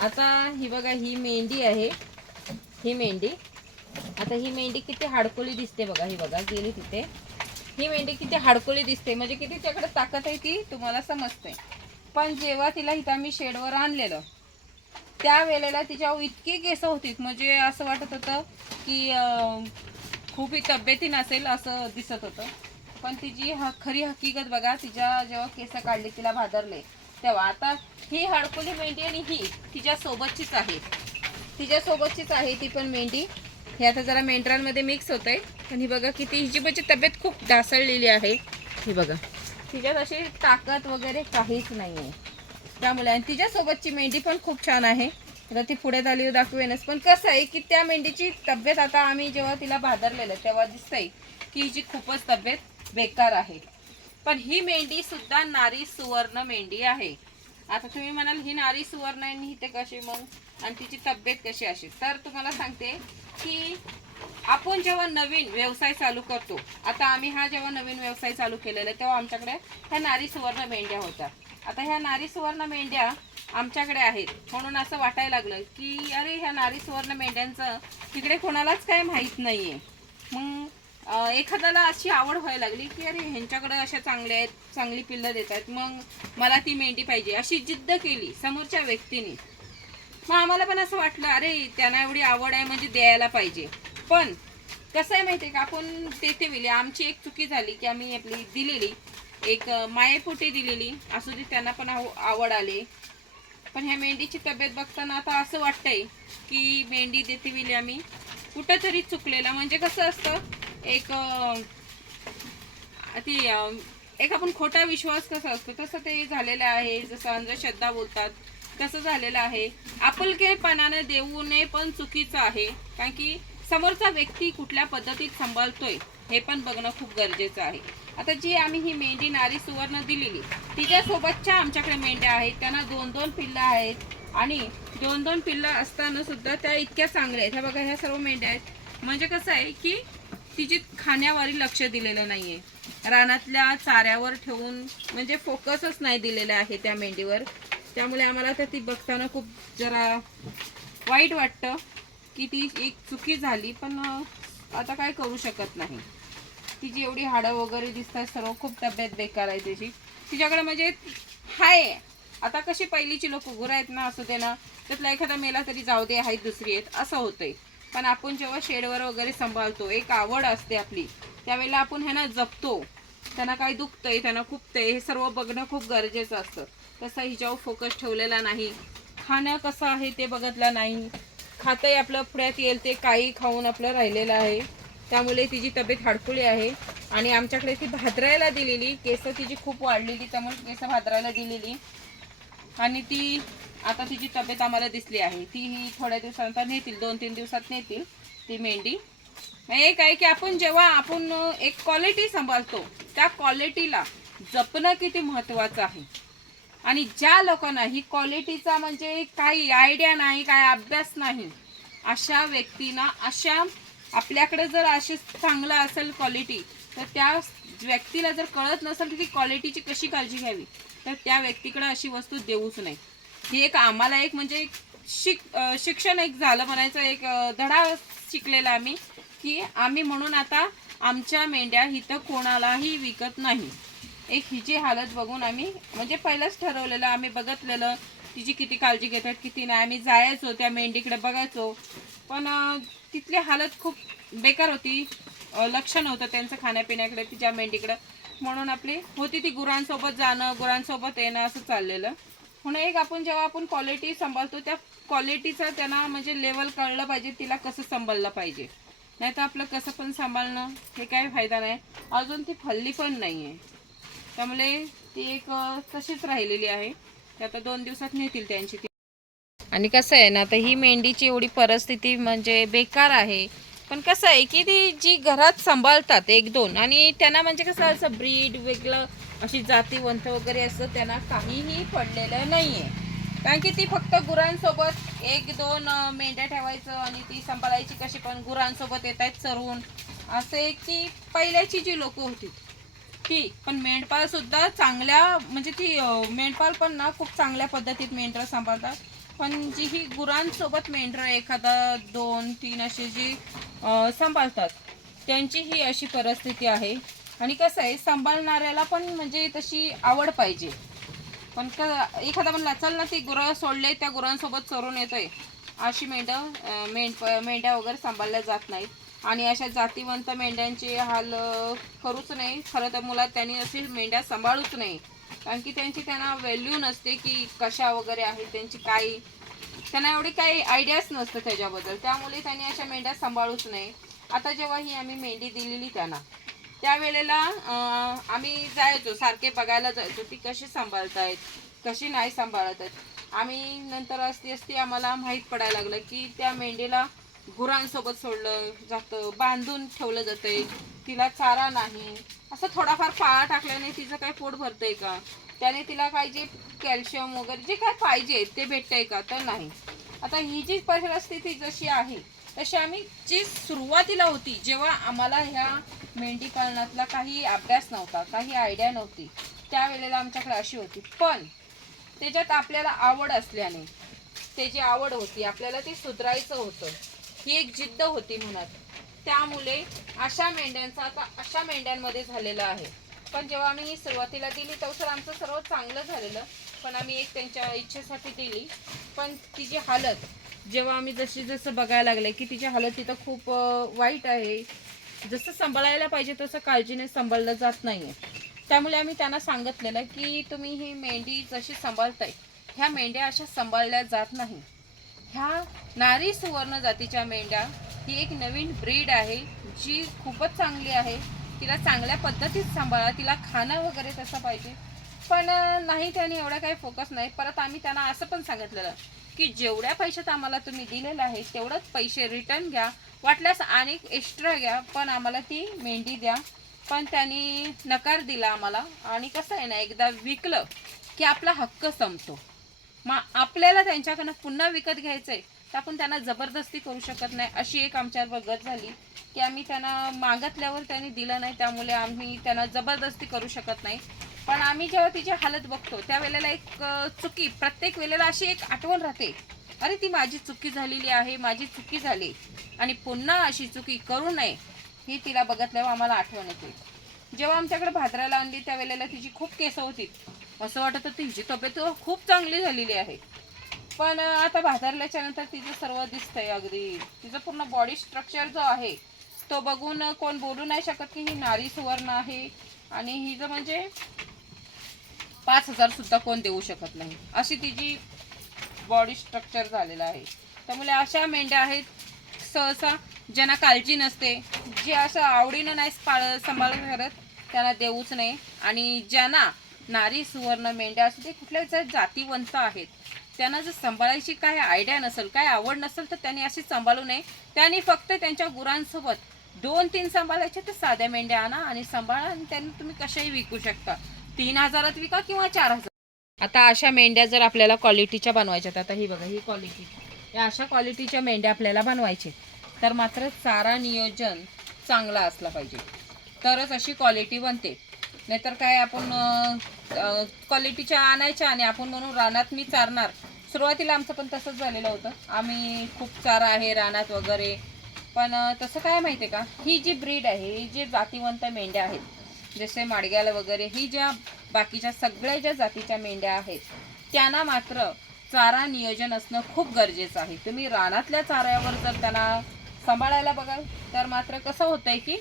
आता ही बघा ही मेंढी आहे. ही मेंढी. आता ही मेंढी किती हाडकोली दिसते बघा ही बघा गेली तिथे. ही मेंढी किती हाडकोली दिसते. म्हणजे किती तिच्याकडे ताकद आहे ती तुम्हाला समजते. पण जेव्हा तिला इथं मी शेडवर आणलेलं त्यावेळेला तिच्या इतकी केसं होती. म्हणजे असं वाटत होतं की खूप ही तब्येती नसेल असं दिसत होतं. पण तिची ह खरी हकीकत बघा तिच्या जेव्हा केस काढले तिला भादरले तेव्हा. आता ही हडकुली मेंढी आणि ही तिच्या सोबतचीच आहे. तिच्या सोबतचीच आहे ती पण मेंढी. हे आता जरा मेंढरांमध्ये मिक्स होत आहे पण ही बघा किती हिची म्हणजे तब्येत खूप ढासळलेली आहे. ही बघा. तिच्यात अशी ताकद वगैरे काहीच नाही आहे त्यामुळे आणि तिच्यासोबतची मेंढी पण खूप छान आहे. आता ती पुढे आली दाखवेनच. पण कसं आहे की त्या मेंढीची तब्येत आता आम्ही जेव्हा तिला भादरलेलं तेव्हा दिसतंय की हिची खूपच तब्येत बेकार आहे. पण ही मेंढी सुद्धा नारी सुवर्ण मेंढी आहे. आता तुम्ही म्हणाल ही नारी सुवर्ण आहे आणि ही ते कशी मग? आणि तिची तब्येत कशी अशी? तर तुम्हाला सांगते की आपण जेव्हा नवीन व्यवसाय चालू करतो आता आम्ही हा जेव्हा नवीन व्यवसाय चालू केलेला आहे, तेव्हा आमच्याकडे ह्या नारी सुवर्ण मेंढ्या होत्या. आता ह्या नारी सुवर्ण मेंढ्या आमच्याकडे आहेत. म्हणून असं वाटायला लागलं की अरे ह्या नारी सुवर्ण मेंढ्यांचं तिकडे कोणालाच काय माहीत नाही आहे मग एखाद्याला अशी आवड व्हायला लागली की अरे ह्यांच्याकडे अशा चांगल्या आहेत चांगली पिल्लं देत आहेत मग मला ती मेंढी पाहिजे. अशी जिद्द केली समोरच्या व्यक्तीने. मग आम्हाला पण असं वाटलं अरे त्यांना एवढी आवड आहे म्हणजे द्यायला पाहिजे. पण कसं आहे माहिती आहे का आपण तेथे दिली आमची एक चुकी झाली की आम्ही आपली दिलेली एक मायेपोटी दिलेली. असू दे त्यांना पण आव- आवड आली. पण ह्या मेंढीची तब्येत बघताना आता असं वाटतंय की मेंढी देते विली आम्ही. कुठंतरी चुकलेला. म्हणजे कसं असतं एक ती एक आपण खोटा विश्वास कसा असतो? तसं ते झालेलं आहे जसं अंधश्रद्धा बोलतात तसं झालेलं आहे. आपुलकेपणाने देऊ नये पण चुकीचं आहे कारण की समोरचा व्यक्ती कुठल्या पद्धतीत सांभाळतोय हे पण बघणं खूप गरजेचं आहे. आता जी आम्ही ही मेंढी नारी सुवर्ण दिलेली तिच्यासोबतच्या आमच्याकडे मेंढ्या आहेत त्यांना दोन दोन पिल्लं आहेत आणि दोन दोन पिल्लं असताना सुद्धा त्या इतक्या चांगल्या आहेत. ह्या बघा ह्या सर्व मेंढ्या आहेत. म्हणजे कसं आहे की तिची खाण्यावरील लक्ष दिलेलं नाहीये. रानातल्या चाऱ्यावर ठेवून म्हणजे फोकसच नाही दिलेला आहे त्या मेंढीवर. त्यामुळे आम्हाला तर ती बघताना खूप जरा वाईट वाटतं की ती एक चुकी झाली पण आता काय करू शकत नाही. तिची एवढी हाडं वगैरे दिसतात सर्व खूप तब्येत बेकार आहे त्याची तिच्याकडे म्हणजे हाय. आता कशी पहिलीची लोक गुरं आहेत ना असं ते ना त्यातला एखादा मेला तरी जाऊ दे आहेत दुसरी आहेत असं होतंय. पण आपण जेव्हा शेडवर वगैरे सांभाळतो एक आवड असते आपली. त्यावेळेला आपण ह्यांना जपतो. त्यांना काय दुखतंय त्यांना खुपतंय हे सर्व बघणं खूप गरजेचं असतं. तसं हिच्यावर फोकस ठेवलेला नाही. खाणं कसं आहे ते बघितलं नाही. खातंय आपलं पुढ्यात येईल ते काही खाऊन आपलं राहिलेलं आहे. त्यामुळे तिची तब्येत हाडकुळी आहे. आणि आमच्याकडे ती भादरायला दिलेली केस तिची खूप वाढलेली त्यामुळे केस भादरायला दिलेली. आणि ती आता तिची तब्येत आम्हाला दिसली आहे. ती ही थोड्या दिवसानंतर नेतील दोन तीन दिवसात नेतील ती मेंढी. एक आहे की आपण जेव्हा आपण एक क्वालिटी सांभाळतो त्या क्वालिटीला जपणं किती महत्त्वाचं आहे. आणि ज्या लोकांना ही क्वालिटीचा म्हणजे काही आयडिया नाही काय अभ्यास नाही अशा व्यक्तींना अशा आपल्याकडे जर अशी चांगलं असेल क्वालिटी तर त्या व्यक्तीला जर कळत नसेल की ती क्वालिटीची कशी काळजी घ्यावी तर त्या व्यक्तीकडे अशी वस्तू देऊच नाही. ही एक आम्हाला एक म्हणजे शिक शिक्षण एक झालं म्हणायचं एक धडा शिकलेला आम्ही की आम्ही म्हणून आता आमच्या मेंढ्या इथं कोणालाही विकत नाही. एक हिची हालत बघून आम्ही म्हणजे पहिलंच ठरवलेलं आम्ही बघितलेलं तिची किती काळजी घेतात किती नाही. आम्ही जायचो त्या मेंढीकडे बघायचो. पण तिथली हालत खूप बेकार होती. लक्ष नव्हतं त्यांचं खाण्यापिण्याकडे तिच्या मेंढीकडं. म्हणून आपली होती ती गुरांसोबत जाणं गुरांसोबत येणं असं चाललेलं. म्हणून एक आपण जेव्हा आपण क्वालिटी सांभाळतो त्या क्वालिटीचं त्यांना म्हणजे लेवल कळलं पाहिजे तिला कसं सांभाळलं पाहिजे. नाही तर आपलं कसं पण सांभाळणं हे काही फायदा नाही. अजून ती फल्ली पण नाही आहे त्यामुळे ती एक तशीच राहिलेली आहे. ते आता दोन दिवसात नेतील त्यांची ती. आणि कसं आहे ना आता ही मेंढीची एवढी परिस्थिती म्हणजे बेकार आहे. पण कसं आहे की ती जी घरात सांभाळतात एक दोन आणि त्यांना म्हणजे कसं असं ब्रीड वेगळं अशी जातीवंत वगैरे असं त्यांना काहीही पडलेलं नाही आहे कारण की ती फक्त गुरांसोबत एक दोन मेंढ्या ठेवायचं आणि ती सांभाळायची कशी पण गुरांसोबत येत आहेत चरून. असे की पहिल्याची जी लोक होती ती पण मेंढपाळसुद्धा चांगल्या म्हणजे ती मेंढपाळ पण ना खूप चांगल्या पद्धतीत मेंढरं सांभाळतात. पण जी ही गुरांसोबत मेंढरं एखादा दोन तीन असे जी सांभाळतात त्यांची ही अशी परिस्थिती आहे. आणि कसं आहे सांभाळणाऱ्याला पण म्हणजे तशी आवड पाहिजे. पण क एखादा म्हणला चल ना ती गुरं सोडले त्या गुरांसोबत चरून येतोय. अशी मेंढं मेंढ मेंढ्या वगैरे सांभाळल्या जात नाहीत. आणि अशा जातीवंत मेंढ्यांचे हाल करूच नाही. खरं तर मुलात त्यांनी अशी मेंढ्या सांभाळूच नाही. कारण की त्यांची त्यांना व्हॅल्यू नसते की कशा वगैरे आहे त्यांची काही त्यांना एवढी काही आयडियाच नसतं त्याच्याबद्दल. त्यामुळे त्यांनी अशा मेंढ्या सांभाळूच नाही. आता जेव्हा ही आम्ही मेंढी दिलेली त्यांना त्यावेळेला आम्ही जायचो सारखे बघायला जायचो ती कशी सांभाळतायत कशी नाही सांभाळत आहेत आम्ही नंतर असती असती आम्हाला माहीत पडायला लागलं की त्या मेंढीला गुरांसोबत सोडलं जातं बांधून ठेवलं जातंय तिला चारा नाही. असं थोडाफार पाळा टाकल्याने तिचं काय पोट भरतंय का? त्याने तिला काय जे कॅल्शियम वगैरे जे काय पाहिजे ते भेटतंय का? तर नाही. आता ही जी परिस्थिती जशी आहे तशी आम्ही जी सुरुवातीला होती जेव्हा आम्हाला ह्या मेंढी पालनातला काही अभ्यास नव्हता काही आयडिया नव्हती त्यावेळेला आमच्याकडे अशी होती. पण त्याच्यात आपल्याला आवड असल्याने त्याची आवड होती आपल्याला ते सुधारायचं होतं ही एक जिद्द होती म्हणत. त्यामुळे अशा मेंढ्यांचा आता अशा मेंढ्यांमध्ये झालेला आहे. पण जेव्हा आम्ही ही सुरुवातीला दिली तर आमचं सर्व चांगलं झालेलं. पण आम्ही एक त्यांच्या इच्छेसाठी दिली. पण तिची हालत जेव्हा आम्ही जशी जसं बघायला लागले की तिची हालत तिथं खूप वाईट आहे. जसं सांभाळायला पाहिजे तसं काळजीने सांभाळलं जात नाहीये. त्यामुळे आम्ही त्यांना सांगितलेलं की तुम्ही ही मेंढी जशी सांभाळताय ह्या मेंढ्या अशा सांभाळल्या जात नाही. ह्या नारी सुवर्ण जातीच्या मेंढ्या ही एक नवीन ब्रीड आहे जी खूपच चांगली आहे. तिला चांगल्या पद्धतीत सांभाळा तिला खाणं वगैरे तसं पाहिजे. पण नाही त्याने एवढा काही फोकस नाही. परत आम्ही त्यांना असं पण सांगितलेलं की जेवढ्या पैशात आम्हाला तुम्ही दिलेलं आहे तेवढंच पैसे रिटर्न घ्या. वाटल्यास आणि एक्स्ट्रा घ्या पण आम्हाला ती मेंढी द्या. पण त्यांनी नकार दिला आम्हाला. आणि कसं आहे ना एकदा विकलं की आपला हक्क संपतो. मग आपल्याला त्यांच्याकडनं पुन्हा विकत घ्यायचं आहे तर आपण त्यांना जबरदस्ती करू शकत नाही. अशी एक आमच्यावर गत झाली की आम्ही त्यांना मागतल्यावर त्यांनी दिलं नाही त्यामुळे आम्ही त्यांना जबरदस्ती करू शकत नाही. पण आम्ही जेव्हा तिची हालत बघतो त्यावेळेला एक चुकी प्रत्येक वेळेला अशी एक आठवण राहते. अरे ती माझी चुकी झालेली आहे माझी चुकी झाली. आणि पुन्हा अशी चुकी करू नये ही तिला बघितल्यावर आम्हाला आठवण येते. जेव्हा आमच्याकडे भाद्राला आणली त्यावेळेला तिची खूप केस होती. असं वाटत होतं तिची तब्येत खूप चांगली झालेली आहे. पण आता भादरल्याच्या नंतर तिचं सर्व दिसतंय अगदी. तिचं पूर्ण बॉडी स्ट्रक्चर जो आहे तो बघून कोण बोलू नाही शकत की ही नारी सुवर्ण आहे. आणि हिचं म्हणजे पाच हजार सुद्धा कोण देऊ शकत नाही. अशी तिची बॉडी स्ट्रक्चर झालेलं आहे. त्यामुळे अशा मेंढ्या आहेत सहसा ज्यांना काळजी नसते जे असं आवडीनं नाही पाळ सांभाळ करत त्यांना देऊच नाही आणि ज्यांना नारी सुवर्ण मेंढ्या असू ते कुठल्या जर जातीवंत आहेत त्यांना जर सांभाळायची काय आयडिया नसेल काय आवड नसेल तर त्यांनी अशी सांभाळू नये. त्यांनी फक्त त्यांच्या गुरांसोबत दोन तीन सांभाळायचे तर साध्या मेंढ्या आणा आणि सांभाळा आणि त्यांना तुम्ही कशाही विकू शकता. तीन हजारात विका किंवा चार हजार? आता अशा मेंढ्या जर आपल्याला क्वालिटीच्या बनवायच्या आता ही बघा ही क्वालिटी या अशा क्वालिटीच्या मेंढ्या आपल्याला बनवायचे. तर मात्र चारा नियोजन चांगला असला पाहिजे. तरच अशी क्वालिटी बनते. नाहीतर काय आपण क्वालिटीच्या आणायच्या आणि आपण म्हणून रानात मी चारणार. सुरुवातीला आमचं पण तसंच झालेलं होतं. आम्ही खूप चारा आहे रानात वगैरे. पण तसं काय माहिती आहे का? ही जी ब्रीड आहे ही जी जातीवंत मेंढ्या आहेत जसे माडग्याला वगैरे ही ज्या बाकीच्या सगळ्या ज्या जातीच्या मेंढ्या आहेत त्यांना मात्र चारा नियोजन असणं खूप गरजेचं आहे. तुम्ही रानातल्या चाऱ्यावर जर त्यांना सांभाळायला बघाल तर मात्र कसं होतंय की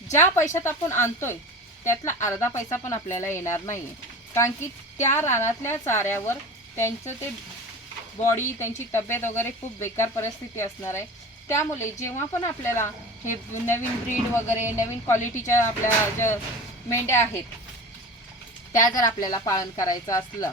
ज्या पैशात आपण आणतोय त्यातला अर्धा पैसा पण आपल्याला येणार नाही कारण की त्या रानातल्या चाऱ्यावर त्यांचं ते बॉडी त्यांची तब्येत वगैरे खूप बेकार परिस्थिती असणार आहे. त्यामुळे जेव्हा पण आपल्याला हे नवीन ब्रीड वगैरे नवीन क्वालिटीच्या आपल्या ज्या मेंढ्या आहेत. त्या जर आपल्याला पालन करायचं असलं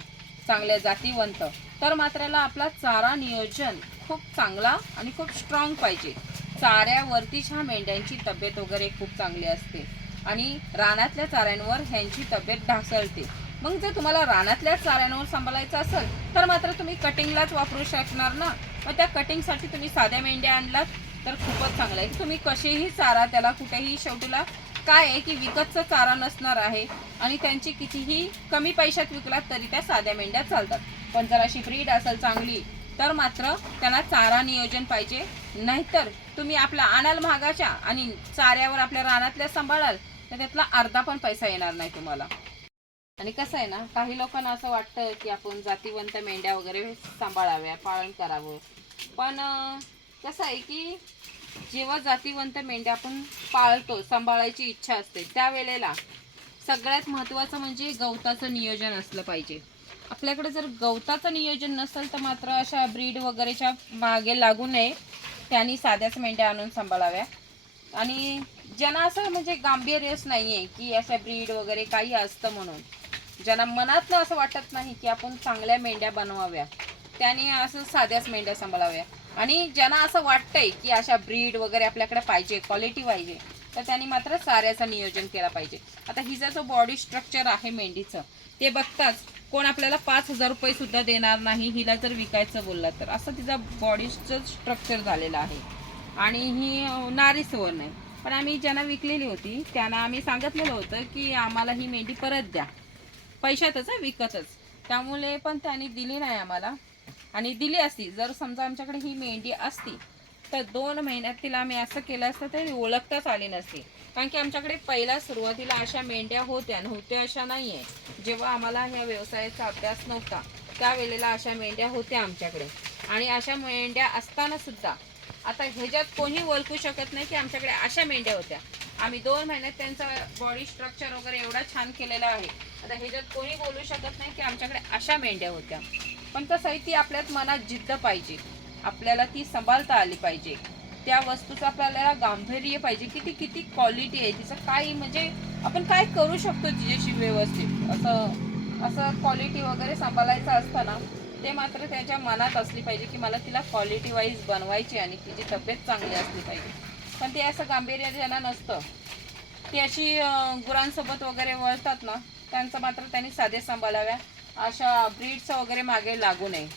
चांगल्या जातीवंत तर मात्राला आपला चारा नियोजन खूप चांगला आणि खूप स्ट्रॉंग पाहिजे. चाऱ्यावरतीच ह्या मेंढ्यांची तब्येत वगैरे खूप चांगली असते आणि रानातल्या चाऱ्यांवर ह्यांची तब्येत ढासळते. मग जर तुम्हाला रानातल्या चाऱ्यांवर सांभाळायचं असेल तर मात्र तुम्ही कटिंगलाच वापरू शकणार ना? मग त्या कटिंगसाठी तुम्ही साध्या मेंढ्या आणलात तर खूपच चांगलं आहे. तुम्ही कसेही चारा त्याला कुठेही शेवटीला काय आहे की विकतचा चारा नसणार आहे आणि त्यांची कितीही कमी पैशात विकलात तरी त्या साध्या मेंढ्या चालतात. पण जर अशी ब्रीड असेल चांगली तर मात्र त्यांना चारा नियोजन पाहिजे. नाहीतर तुम्ही आपल्या आणाल महागाच्या आणि चाऱ्यावर आपल्या रानातल्या सांभाळाल तर त्यातला अर्धा पण पैसा येणार नाही तुम्हाला. आणि कसं आहे ना काही लोकांना असं वाटतं की आपण जातीवंत मेंढ्या वगैरे सांभाळाव्या पालन करावं. पण कसं आहे की जेव्हा जातीवंत मेंढ्या आपण पाळतो सांभाळायची इच्छा असते त्यावेळेला सगळ्यात महत्त्वाचं म्हणजे गवताचं नियोजन असलं पाहिजे. आपल्याकडे जर गवताचं नियोजन नसेल तर मात्र अशा ब्रीड वगैरेच्या मागे लागू नये. त्यांनी साध्याच मेंढ्या आणून सांभाळाव्या. आणि ज्यांना असं म्हणजे गांभीर्यच नाही आहे की अशा ब्रीड वगैरे काही असतं म्हणून. ज्यांना मनातनं असं वाटत नाही की आपण चांगल्या मेंढ्या बनवाव्या. त्याने असं साध्याच मेंढ्या सांभाळाव्या. आणि ज्यांना असं वाटतंय की अशा ब्रीड वगैरे आपल्याकडे पाहिजे क्वालिटी पाहिजे तर त्यांनी मात्र चाऱ्याचं नियोजन केलं पाहिजे. आता हिचा जो बॉडी स्ट्रक्चर आहे मेंढीचं ते बघताच कोण आपल्याला पाच हजार रुपये सुद्धा देणार नाही हिला जर विकायचं बोलला तर. असं तिचा बॉडीचं स्ट्रक्चर झालेलं आहे. आणि ही अं, नारी सुवर्ण आहे पण आम्ही ज्यांना विकलेली होती त्यांना आम्ही सांगितलेलं होतं की आम्हाला ही मेंढी परत द्या. पैशातच विकतच. त्यामुळे पण त्यांनी दिली नाही आम्हाला. आणि दिली असती. जर समजा आमच्याकडे ही मेंढी असती तर दोन महिन्यात तिला आम्ही असं केलं असतं तरी ओळखताच आली नसती. कारण की आमच्याकडे पहिला सुरुवातीला अशा मेंढ्या होत्या नव्हत्या अशा नाही आहे जेव्हा आम्हाला ह्या व्यवसायाचा अभ्यास नव्हता त्यावेळेला अशा मेंढ्या होत्या आमच्याकडे. आणि अशा मेंढ्या असताना सुद्धा आता ह्याच्यात कोणी ओळखू शकत नाही की आमच्याकडे अशा मेंढ्या होत्या. आम्ही दोन महिन्यात त्यांचा बॉडी स्ट्रक्चर वगैरे एवढा छान केलेला आहे. आता ह्याच्यात कोणी बोलू शकत नाही की आमच्याकडे अशा मेंढ्या होत्या. पण कसं आहे ती आपल्यात मनात जिद्द पाहिजे. आपल्याला ती सांभाळता आली पाहिजे. त्या वस्तूचं आपल्याला गांभीर्य पाहिजे की ती किती क्वालिटी आहे तिचं काय म्हणजे आपण काय करू शकतो तिच्याशी व्यवस्थित? असं असं क्वालिटी वगैरे सांभाळायचं असतं ना ते मात्र त्याच्या मनात असली पाहिजे की मला तिला क्वालिटी वाईज बनवायची आणि तिची तब्येत चांगली असली पाहिजे. पण ते असं गांभीर्य ज्यांना नसतं. ती अशी गुरांसोबत वगैरे वळतात ना त्यांचं मात्र त्यांनी साधे सांभाळाव्या. अशा ब्रीडचं वगैरे मागे लागू नये.